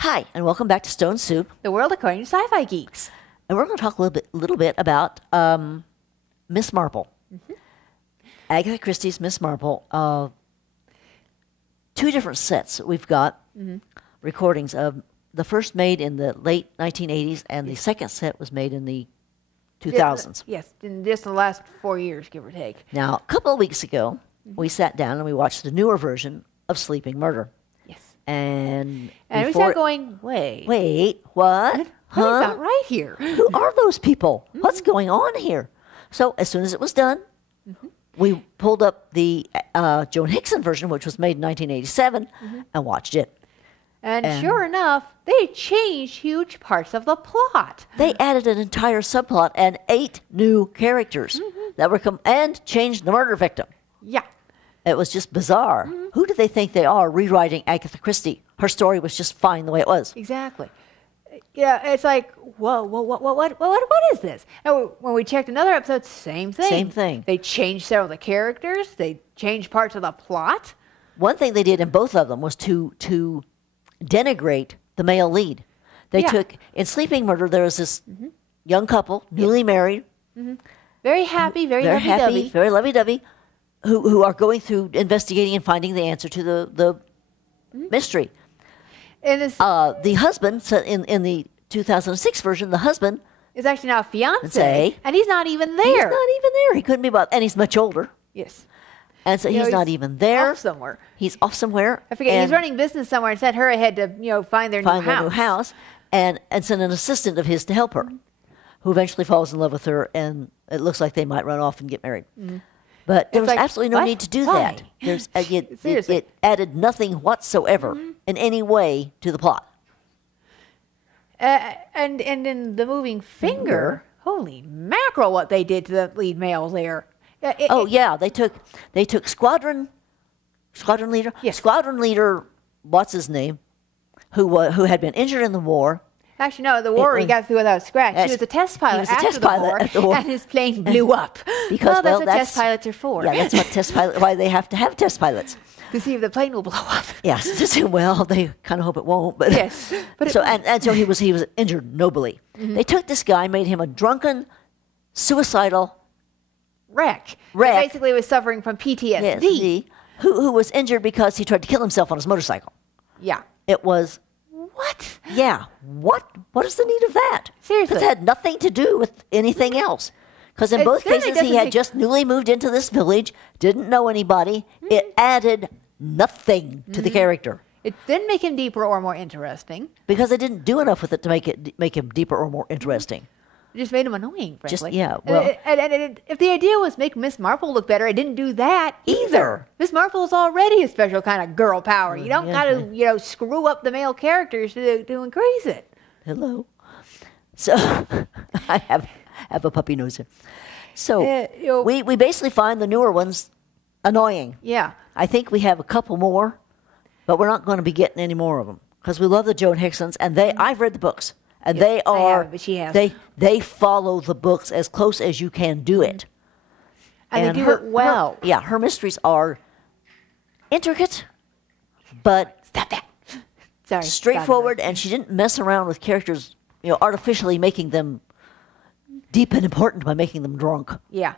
Hi, and welcome back to Stone Soup. The world according to sci-fi geeks. And we're going to talk a little bit about Miss Marple. Mm-hmm. Agatha Christie's Miss Marple. Two different sets we've got recordings of. The first made in the late 1980s, and the second set was made in the 2000s. Yes, in just the last 4 years, give or take. Now, a couple of weeks ago, we sat down and we watched the newer version of Sleeping Murder. Yes. And we started going, wait, what? What is not right here? Who are those people? What's going on here? So as soon as it was done, we pulled up the Joan Hickson version, which was made in 1987, and watched it. And sure enough, they changed huge parts of the plot. They added an entire subplot and 8 new characters that were and changed the murder victim. Yeah. It was just bizarre. Who do they think they are rewriting Agatha Christie? Her story was just fine the way it was. Exactly. Yeah, it's like, whoa, what is this? And when we checked another episode, same thing. Same thing. They changed several of the characters. They changed parts of the plot. One thing they did in both of them was to denigrate the male lead. They took, in Sleeping Murder, there was this young couple, newly married. Very happy, very lovey-dovey. Very lovey-dovey, who are going through investigating and finding the answer to the mystery. And the husband, so in the 2006 version, the husband is actually now a fiancé, and he's not even there. He's not even there. He couldn't be bothered. And he's much older. Yes. And so he's not even there. Off somewhere. He's off somewhere. I forget. He's running business somewhere and sent her ahead to, find their new house. And sent an assistant of his to help her, who eventually falls in love with her, and it looks like they might run off and get married. But there was absolutely no need to do that. It added nothing whatsoever in any way to the plot. And in the moving finger, holy mackerel, what they did to the lead male there. They took squadron leader. Yes. Squadron leader, what's his name? Who had been injured in the war. Actually, no, the war he got through without a scratch. He was a test pilot after the war, and his plane blew up. Because that's what test pilots are for. Yeah, that's why they have to have test pilots. To see if the plane will blow up. Yes, they kind of hope it won't. But yes, so he was injured nobly. They took this guy, made him a drunken, suicidal wreck. He basically was suffering from PTSD. Yes, who was injured because he tried to kill himself on his motorcycle. Yeah. It was... What? Yeah. What is the need of that? Seriously. It had nothing to do with anything else. Because in both cases, he had just newly moved into this village, didn't know anybody. It added nothing to the character. It didn't make him deeper or more interesting. Because they didn't do enough with it to make him deeper or more interesting. It just made him annoying, frankly. And if the idea was make Miss Marple look better, it didn't do that either. Miss Marple is already a special kind of girl power. You don't got to, screw up the male characters to increase it. Hello. So I have a puppy nose here. So we basically find the newer ones annoying. Yeah. I think we have a couple more, but we're not going to be getting any more of them because we love the Joan Hicksons, and I've read the books. And they are, they follow the books as close as you can do it. And they do it well. Her mysteries are intricate, but stop that. Sorry, straightforward, and she didn't mess around with characters, artificially making them deep and important by making them drunk. Yeah.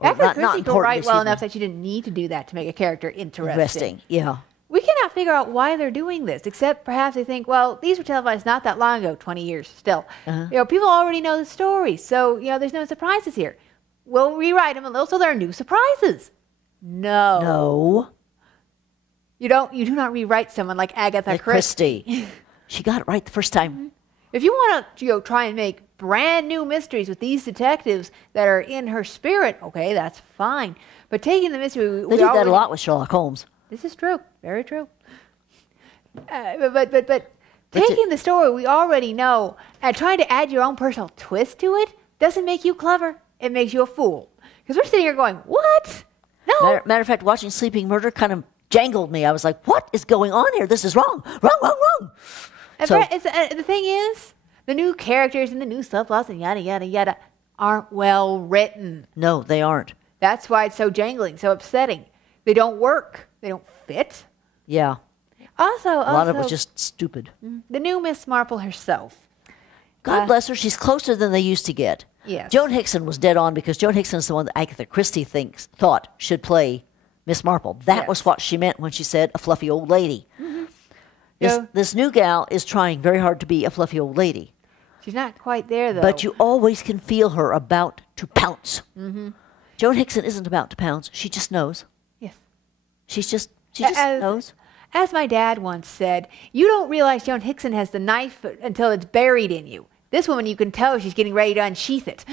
Agatha Christie could write well enough that she didn't need to do that to make a character interesting. Yeah. We cannot figure out why they're doing this, except perhaps they think, well, these were televised not that long ago, 20 years still. People already know the story, so, there's no surprises here. We'll rewrite them a little so there are new surprises. No. You do not rewrite someone like Agatha Christie. She got it right the first time. If you want to try and make brand new mysteries with these detectives that are in her spirit, okay, that's fine. But taking the mystery... They do that a lot with Sherlock Holmes. This is true. Very true. But taking the story we already know and trying to add your own personal twist to it doesn't make you clever. It makes you a fool. Because we're sitting here going, what? No. Matter of fact, watching Sleeping Murder kind of jangled me. I was like, what is going on here? This is wrong. Wrong. The thing is, the new characters and the new subplots and yada, yada, yada aren't well written. No, they aren't. That's why it's so jangling, so upsetting. They don't work. They don't fit. Yeah. Also, a lot of it was just stupid. The new Miss Marple herself. God bless her. She's closer than they used to get. Yes. Joan Hickson was dead on because Joan Hickson is the one that Agatha Christie thought should play Miss Marple. That was what she meant when she said a fluffy old lady. This new gal is trying very hard to be a fluffy old lady. She's not quite there, though. But you always can feel her about to pounce. Joan Hickson isn't about to pounce. She just knows. Yes. She just knows. As my dad once said, you don't realize Joan Hickson has the knife until it's buried in you. This woman, you can tell she's getting ready to unsheath it.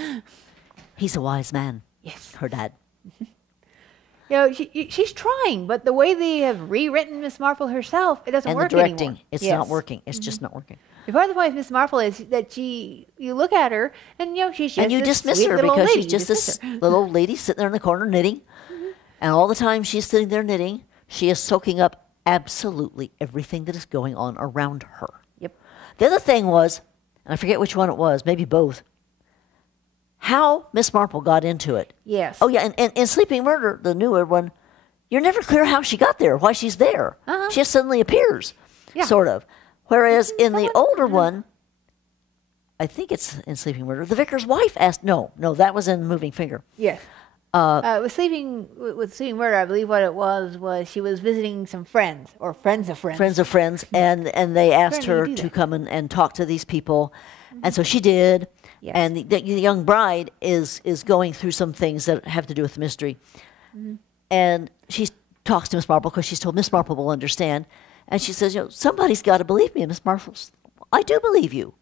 He's a wise man. Yes. Her dad. She's trying, but the way they have rewritten Miss Marple herself, it doesn't work anymore. And the directing, anymore. it's not working. It's just not working. Part of the point of Miss Marple is that you look at her, and she's just and you dismiss her because she's just this little old lady sitting there in the corner knitting, and all the time she's sitting there knitting, she is soaking up absolutely everything that is going on around her. Yep. The other thing was, and I forget which one it was, maybe both, how Miss Marple got into it. Yes. Oh, yeah, and in Sleeping Murder, the newer one, you're never clear how she got there, why she's there. She just suddenly appears, sort of. Whereas in the older one, I think it's in Sleeping Murder, the vicar's wife asked, no, that was in Moving Finger. Yes. With Sleeping Murder, I believe what it was she was visiting some friends, or friends of friends. Friends of friends, and they asked her to come and talk to these people, and so she did. Yes. And the young bride is going through some things that have to do with the mystery. And she talks to Miss Marple because she's told Miss Marple will understand. And she says, somebody's got to believe me. And Miss Marple says, I do believe you.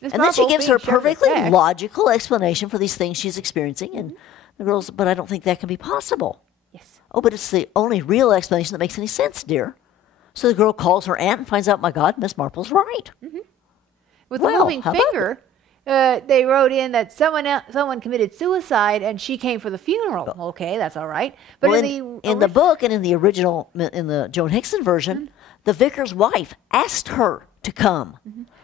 And then she gives her a perfectly logical explanation for these things she's experiencing. And the girl's, but I don't think that can be possible. Yes. Oh, but it's the only real explanation that makes any sense, dear. So the girl calls her aunt and finds out, my God, Miss Marple's right. With the Moving Finger, they wrote in that someone committed suicide and she came for the funeral. Okay, that's all right. But in the book and in the original, in the Joan Hickson version, the vicar's wife asked her to come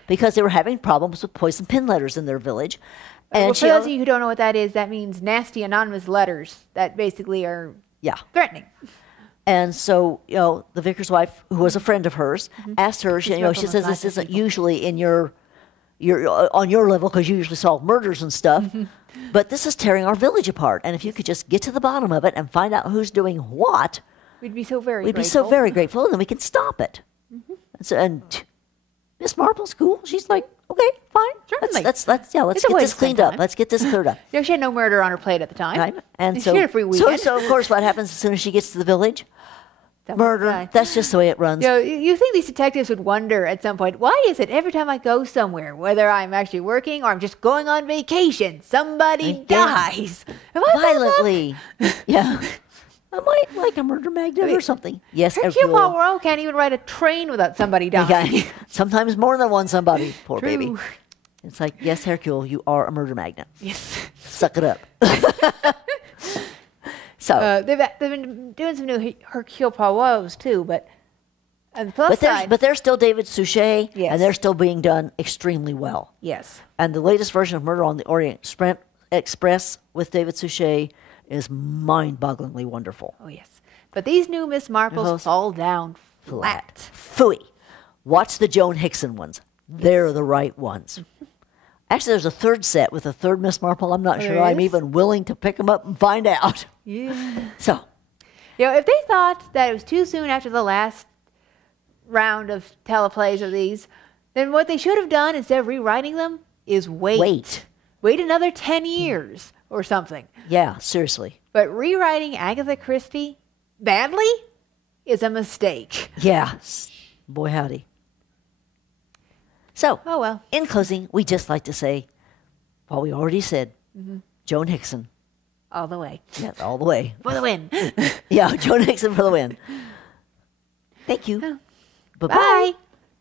because they were having problems with poison pin letters in their village. And for those of you who don't know what that is, that means nasty anonymous letters that basically are threatening. And so, the vicar's wife, who was a friend of hers, asked her, she says, this isn't usually in your on your level because you usually solve murders and stuff, but this is tearing our village apart. And if you could just get to the bottom of it and find out who's doing what, we'd be so very grateful, and then we can stop it. And Miss Marple's cool. She's like, okay, fine. Certainly. Let's get this cleaned up. Let's get this cleared up. She had no murder on her plate at the time. Right. And she had a free weekend. So of course, what happens as soon as she gets to the village? Murder. That's just the way it runs. You think these detectives would wonder at some point, why is it every time I go somewhere, whether I'm actually working or I'm just going on vacation, somebody dies? Violently. Yeah. I might like a murder magnet or something. Yes, Hercule Poirot can't even ride a train without somebody dying. Sometimes more than one somebody. Poor True. baby. It's like, yes, Hercule, you are a murder magnet. Yes. Suck it up. So they've been doing some new Hercule Poirots too, but on the plus side, but they're still David Suchet, yes, and they're still being done extremely well. Yes. And the latest version of Murder on the Orient Express with David Suchet is mind-bogglingly wonderful. Oh yes, but these new Miss Marples fall down flat. Phooey. Watch the Joan Hickson ones. They're the right ones. Actually, there's a third set with a third Miss Marple. I'm not sure I'm even willing to pick them up and find out. Yeah. So, if they thought that it was too soon after the last round of teleplays of these, then what they should have done instead of rewriting them is wait another 10 years or something. Yeah, seriously. But rewriting Agatha Christie badly is a mistake. Yeah. Boy, howdy. So, oh well. In closing, we just like to say what we already said. Joan Hickson. All the way. Yeah, all the way. For the win. Yeah, Joan Hickson for the win. Thank you. Bye-bye.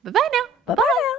Bye-bye now. Bye-bye now.